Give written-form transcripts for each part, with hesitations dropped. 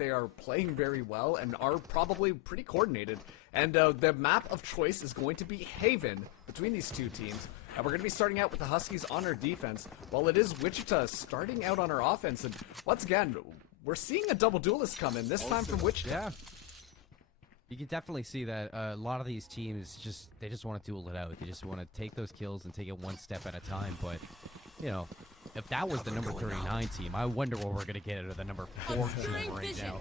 they are playing very well and are probably pretty coordinated. And the map of choice is going to be Haven between these two teams. And we're going to be starting out with the Huskies on our defense, while it is Wichita starting out on our offense. And once again, we're seeing a double duelist come in, this time from Wichita. Yeah. You can definitely see that a lot of these teams they just want to duel it out. They just want to take those kills and take it one step at a time. But, you know, if that was the number 39 team, I wonder what we're going to get out of the number 4 team right now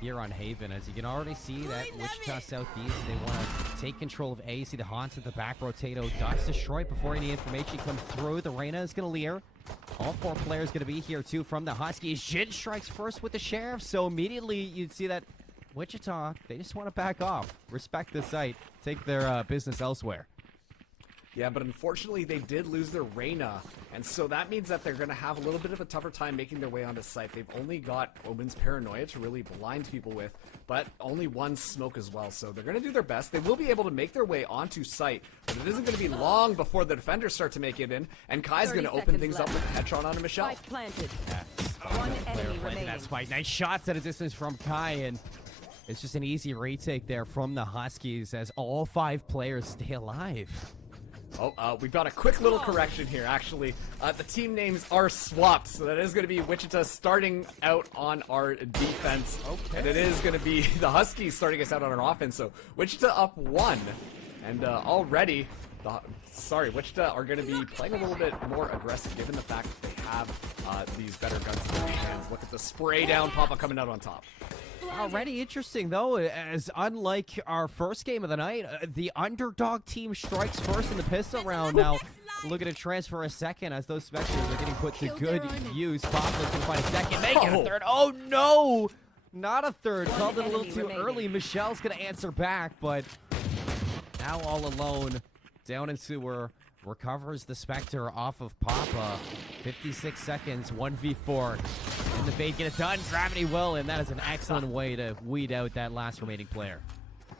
here on Haven. As you can already see that Wichita Southeast, they want to take control of A. See the Haunts at the back. Rotato dots destroyed before any information comes through. The Reyna is going to leer. All 4 players going to be here, too, from the Huskies. Jin strikes first with the Sheriff, so immediately you'd see that Wichita, they just want to back off, respect the site, take their business elsewhere. Yeah, but unfortunately they did lose their Reyna, and so that means that they're going to have a little bit of a tougher time making their way onto site. They've only got Omen's Paranoia to really blind people with, but only one smoke as well, so they're going to do their best. They will be able to make their way onto site, but it isn't going to be long before the defenders start to make it in, and Kai's going to open things up with a headshot on Michelle. Spike planted. Yeah. One enemy remaining. That spike. Nice shots at a distance from Kai, and it's just an easy retake there from the Huskies as all 5 players stay alive. Oh, we've got a quick little correction here, actually. The team names are swapped, so that is going to be Wichita starting out on our defense. Okay. And it is going to be the Huskies starting us out on our offense, so Wichita up 1. And already, Wichita are going to be playing a little bit more aggressive, given the fact that they have these better guns in their hands. Look at the spray down Papa coming out on top. Already interesting, though, as unlike our first game of the night, the underdog team strikes first in the pistol round. Now, looking to transfer a second as those Spectres are getting put to good use. Papa's going to find a second, make it a third. Oh, no! Not a third. Called it a little too early. Michelle's going to answer back, but now all alone down in sewer. Recovers the Spectre off of Papa. 56 seconds, 1v4. And the bait get it done. Gravity will, and that is an excellent way to weed out that last remaining player.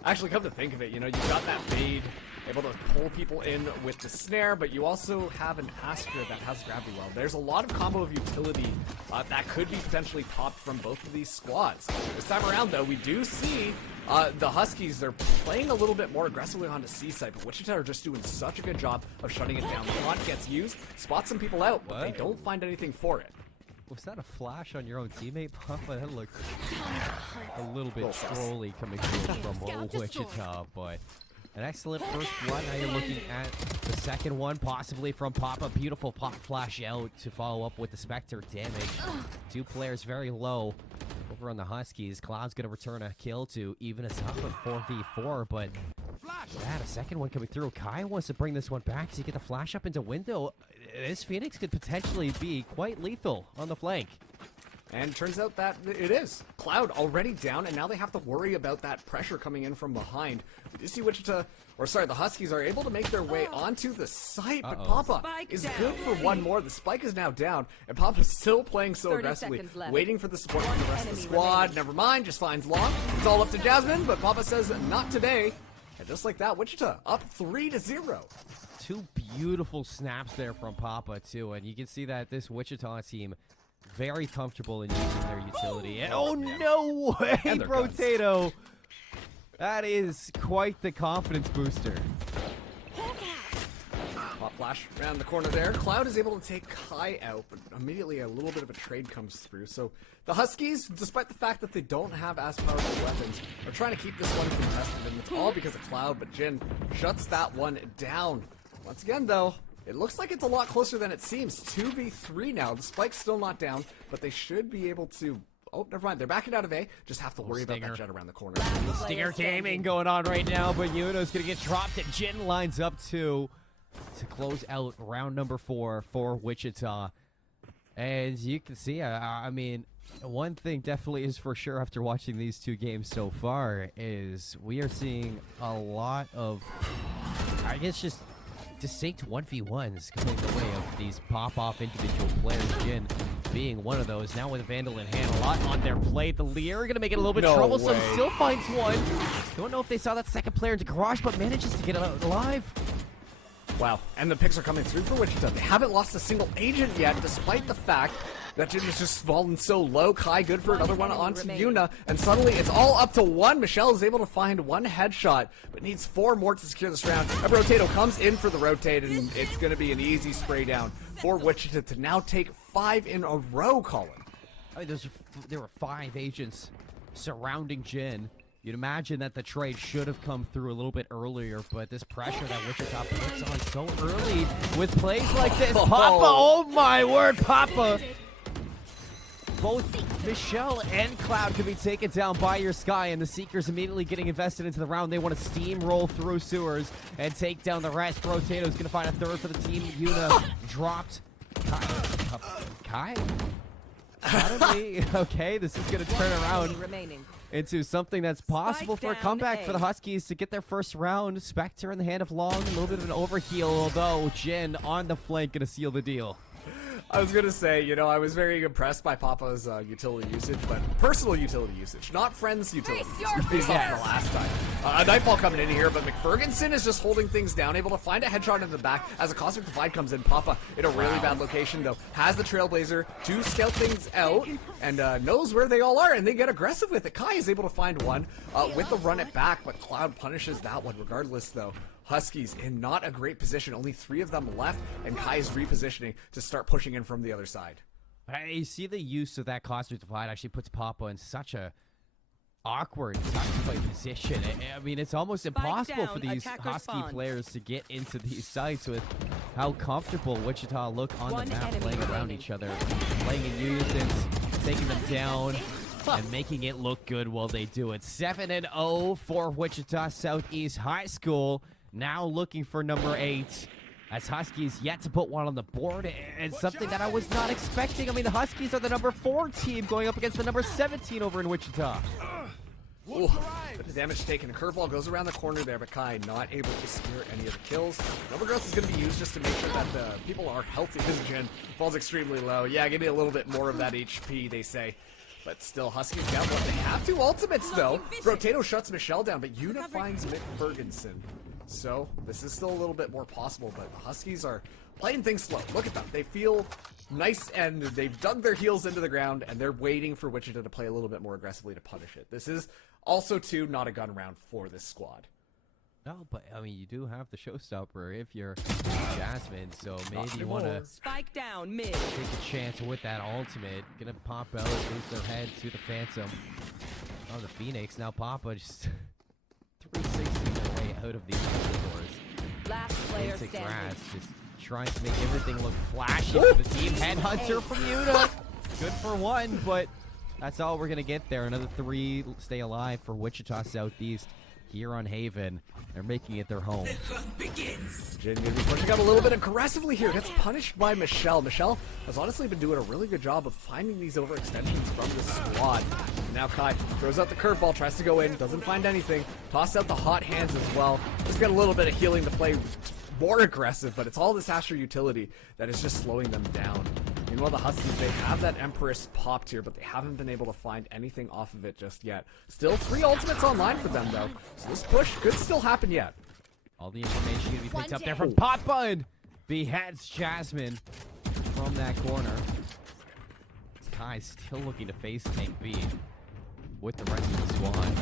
Actually, come to think of it, you know, you've got that bait, able to pull people in with the snare, but you also have an Astra that has gravity well. There's a lot of combo of utility that could be potentially popped from both of these squads. This time around, though, we do see the Huskies, they're playing a little bit more aggressively on the C side, but Wichita are just doing such a good job of shutting it down. The haunt gets used, spots some people out, but they don't find anything for it. Was that a flash on your own teammate, Papa? That looked a little bit trolly coming through from Wichita, but an excellent first one. Now you're looking at the second one, possibly from Papa. Beautiful pop flash out to follow up with the Spectre damage. 2 players very low over on the Huskies. Cloud's going to return a kill to even us up at 4v4, but yeah, a second one coming through. Kai wants to bring this one back. Does he get the flash up into window? This Phoenix could potentially be quite lethal on the flank. And it turns out that it is. Cloud already down, and now they have to worry about that pressure coming in from behind. We do see the Huskies are able to make their way onto the site, but Papa is good for one more. The spike is now down, and Papa's still playing so aggressively, waiting for the support from the rest of the squad. Never mind, just finds long. It's all up to Jasmine, but Papa says not today. And just like that, Wichita up 3-0. 2 beautiful snaps there from Papa, too, and you can see that this Wichita team very comfortable in using their utility. And oh, no way, Rotato! That is quite the confidence booster. Pop flash around the corner there. Cloud is able to take Kai out, but immediately a little bit of a trade comes through. So the Huskies, despite the fact that they don't have as powerful weapons, are trying to keep this one contested, and it's all because of Cloud, but Jin shuts that one down. Once again, though, it looks like it's a lot closer than it seems. 2v3 now. The spike's still not down, but they should be able to... Oh, never mind. They're backing out of A. Just have to worry about that jet around the corner. Stinger gaming going on right now, but Yuno's going to get dropped, and Jin lines up to close out round number 4 for Wichita. And you can see, I mean, one thing definitely is for sure after watching these 2 games so far is we are seeing a lot of, I guess, just distinct 1v1s coming the way of these pop-off individual players. Jin being one of those. Now with a Vandal in hand, a lot on their plate. The Lear going to make it a little bit troublesome. Still finds one. Don't know if they saw that second player into garage, but manages to get it out alive. Wow, and the picks are coming through for Wichita. They haven't lost a single agent yet, despite the fact That Jin is just fallen so low. Kai good for another one onto Yuna, and suddenly it's all up to one. Michelle is able to find one headshot, but needs 4 more to secure this round. A Rotato comes in for the rotate, and it's going to be an easy spray down for Wichita to now take 5 in a row, Colin. I mean, there were 5 agents surrounding Jin. You'd imagine that the trade should have come through a little bit earlier, but this pressure that Wichita puts on so early with plays like this. Papa, oh my word, Papa! Both Michelle and Cloud can be taken down by your Sky, and the Seekers immediately getting invested into the round. They want to steamroll through sewers and take down the rest. Rotato's going to find a third for the team. Yuna dropped. Kai? Suddenly, okay, this is going to turn around into something that's possible for a comeback for the Huskies to get their first round. Spectre in the hand of Long, a little bit of an overheal, although Jin on the flank going to seal the deal. I was going to say, you know, I was very impressed by Papa's utility usage, but personal utility usage, not friends utility usage, based off the last time. Nightfall coming in here, but McFerguson is just holding things down, able to find a headshot in the back as a Cosmic Divide comes in. Papa in a really bad location, though, has the Trailblazer to scout things out and knows where they all are, and they get aggressive with it. Kai is able to find one with the run it back, but Cloud punishes that one regardless, though. Huskies in not a great position. Only 3 of them left, and Kai is repositioning to start pushing in from the other side. You see the use of that Cosmic Divide actually puts Papa in such a awkward position. I mean, it's almost impossible for these Husky players to get into these sites with how comfortable Wichita look on the map, playing around each other, playing in unison, taking them down, and making it look good while they do it. 7-0 for Wichita Southeast High School. Now looking for number 8, as Huskies yet to put one on the board, and something that I was not expecting. I mean, the Huskies are the number 4 team going up against the number 17 over in Wichita. Ooh, but the damage taken. A curveball goes around the corner there, but Kai not able to secure any of the kills. Overgrowth is going to be used just to make sure that the people are healthy. This Jin falls extremely low. Yeah, give me a little bit more of that HP, they say. But still, Huskies got what they have. 2 ultimates, though. Rotato shuts Michelle down, but Yuna finds McFerguson. So, this is still a little bit more possible, but the Huskies are playing things slow. Look at them. They feel nice, and they've dug their heels into the ground, and they're waiting for Wichita to play a little bit more aggressively to punish it. This is also, too, not a gun round for this squad. No, but, I mean, you do have the showstopper if you're Jasmine, so maybe you want to spike down mid. Take a chance with that ultimate. Gonna pop out, lose their head to the Phantom. Oh, the Phoenix. Now Papa just 360 their way out of these doors. Last player into standing. grass, just trying to make everything look flashy for the team. Headhunter from Yuna. Good for 1, but that's all we're gonna get there. Another 3 stay alive for Wichita Southeast here on Haven. They're making it their home. Jin maybe pushing out a little bit aggressively here. Gets punished by Michelle. Michelle has honestly been doing a really good job of finding these overextensions from the squad. Now Kai throws out the curveball, tries to go in, doesn't find anything. Toss out the hot hands as well. Just got a little bit of healing to play more aggressive, but it's all this Asher utility that is just slowing them down. Meanwhile, the Huskies, they have that Empress popped here, but they haven't been able to find anything off of it just yet. Still 3 ultimates online for them, though. So this push could still happen yet. All the information going to be picked up there from Papa, and beheads Jasmine from that corner. Kai's still looking to face Tank B with the rest of the squad.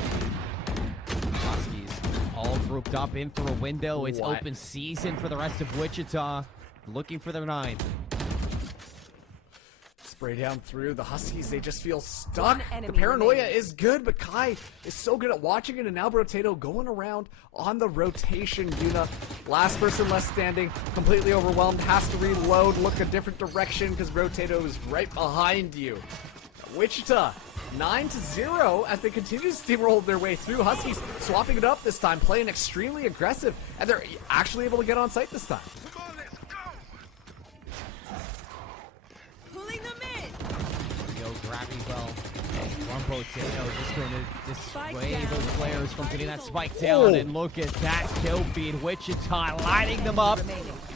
Huskies all grouped up in through a window. It's open season for the rest of Wichita, looking for their 9th. Spray down through the Huskies, they just feel stuck. The paranoia is good, but Kai is so good at watching it, and now Rotato going around on the rotation. Yuna, last person left standing, completely overwhelmed, has to reload, look a different direction because Rotato is right behind you. Wichita 9-0 as they continue to steamroll their way through. Huskies swapping it up this time, playing extremely aggressive, and they're actually able to get on site this time. Grabbing well. Rumbo Tato just going to dissuade those players from getting that spike down. And look at that kill feed. Wichita lighting them up.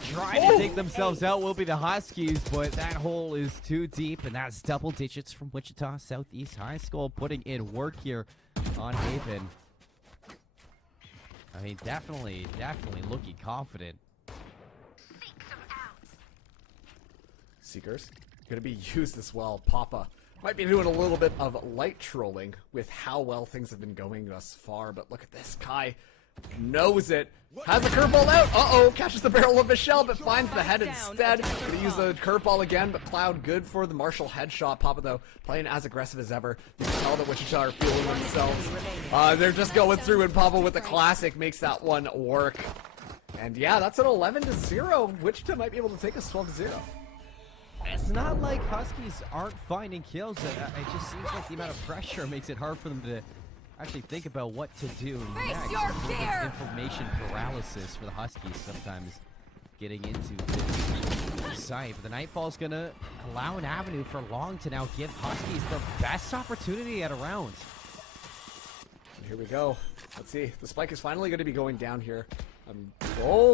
Trying to take themselves out will be the Huskies, but that hole is too deep, and that's double digits from Wichita Southeast High School, putting in work here on Haven. I mean, definitely looking confident. Seekers going to be used as well. Papa might be doing a little bit of light trolling with how well things have been going thus far, but look at this. Kai knows it. Has the curveball out. Uh-oh, catches the barrel of Michelle, but finds the head instead. Gonna use the curveball again, but Cloud good for the Marshall headshot. Papa, though, playing as aggressive as ever. You can tell that Wichita are feeling themselves. They're just going through, and Papa with the classic makes that one work. And yeah, that's an 11-0. Wichita might be able to take us 12-0. It's not like Huskies aren't finding kills. It just seems like the amount of pressure makes it hard for them to actually think about what to do next. Information paralysis for the Huskies sometimes getting into this site. But the Nightfall's gonna allow an avenue for Long to now give Huskies the best opportunity at a round. Here we go. Let's see. The spike is finally going to be going down here.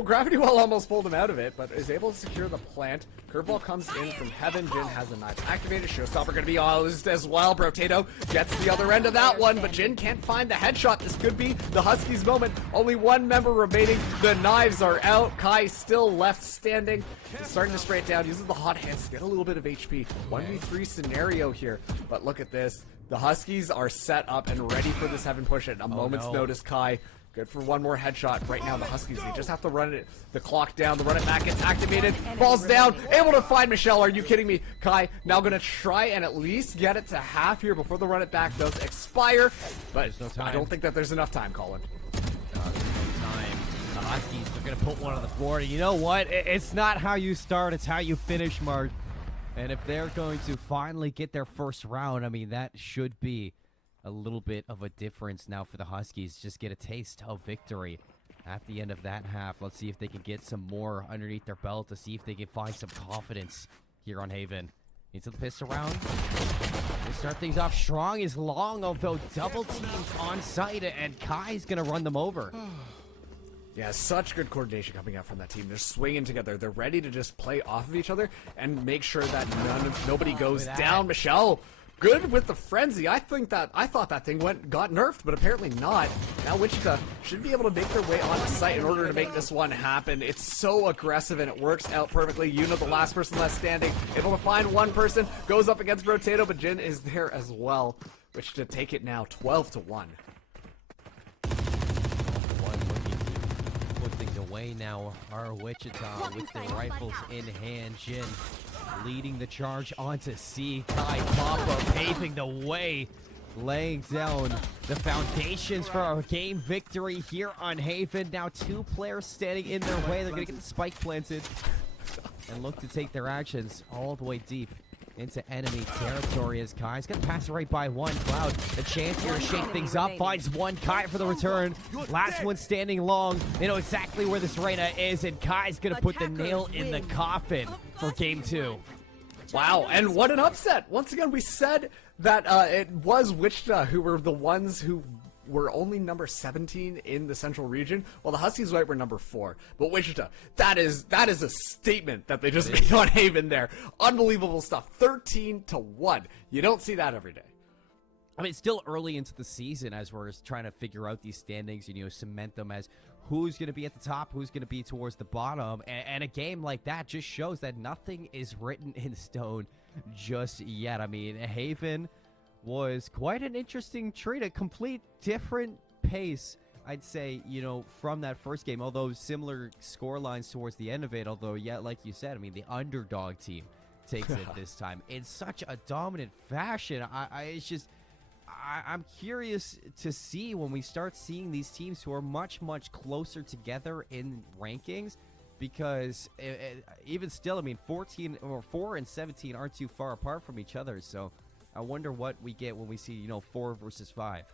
Gravity Well almost pulled him out of it, but is able to secure the plant. Curveball comes in from Heaven. Jin has a knife activated. Showstopper going to be used as well. Brotato gets the other end of that one, but Jin can't find the headshot. This could be the Huskies' moment. Only one member remaining. The knives are out. Kai still left standing. He's starting to spray it down. Uses the hot hands to get a little bit of HP. 1v3 scenario here, but look at this. The Huskies are set up and ready for this Heaven push at a moment's notice. Kai good for one more headshot. Right now, the Huskies, they just have to run it, the clock down. The run it back gets activated. Falls down. Able to find Michelle. Are you kidding me? Kai now going to try and at least get it to half here before the run it back does expire. But no time. I don't think that there's enough time, Colin. There's no time. The Huskies are going to put one on the board. And you know what? It's not how you start. It's how you finish, Mark. And if they're going to finally get their first round, I mean, that should be a little bit of a difference now for the Huskies. Just get a taste of victory at the end of that half. Let's see if they can get some more underneath their belt to see if they can find some confidence here on Haven. Into the pistol round. They start things off strong is Long, although double teams on site, and Kai's going to run them over. Yeah, such good coordination coming out from that team. They're swinging together. They're ready to just play off of each other and make sure that nobody goes down. Michelle, good with the frenzy. I thought that thing got nerfed, but apparently not. Now Wichita should be able to make their way onto site in order to make this one happen. It's so aggressive and it works out perfectly. Yuna, the last person left standing, able to find one person, goes up against Brotato, but Jin is there as well. Wichita take it now 12-1. Away now are Wichita with their rifles in hand. Jin leading the charge onto C. Kai Papa paving the way, laying down the foundations for our game victory here on Haven. Now two players standing in their way. They're going to get the spike planted and look to take their actions all the way deep into enemy territory as Kai's gonna pass right by one. Cloud, the chance here to shake things up, finds one. Kai for the return. Last one standing Long. They know exactly where this Reyna is, and Kai's gonna put the nail in the coffin for game 2. Wow, and what an upset. Once again, we said that it was Wichita who were the ones who were only number 17 in the central region, while the Huskies were number 4. But Wichita, that is a statement that they just made on Haven there. Unbelievable stuff. 13-1. You don't see that every day. I mean, it's still early into the season as we're trying to figure out these standings and, cement them as who's going to be at the top, who's going to be towards the bottom. And a game like that just shows that nothing is written in stone just yet. I mean, Haven was quite an interesting treat, a complete different pace, I'd say, from that first game, although similar score lines towards the end of it, although, yeah, like you said, I mean, the underdog team takes it this time in such a dominant fashion. I'm curious to see when we start seeing these teams who are much, much closer together in rankings, because even still, I mean, 14 or 4 and 17 aren't too far apart from each other, so I wonder what we get when we see, 4 versus 5.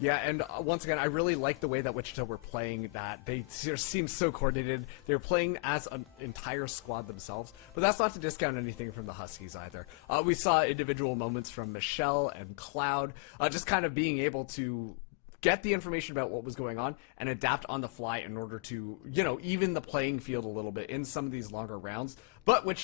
Yeah, and once again, I really like the way that Wichita were playing that. They seem so coordinated. They're playing as an entire squad themselves, but that's not to discount anything from the Huskies either. We saw individual moments from Michelle and Cloud, just kind of being able to get the information about what was going on and adapt on the fly in order to, even the playing field a little bit in some of these longer rounds. But which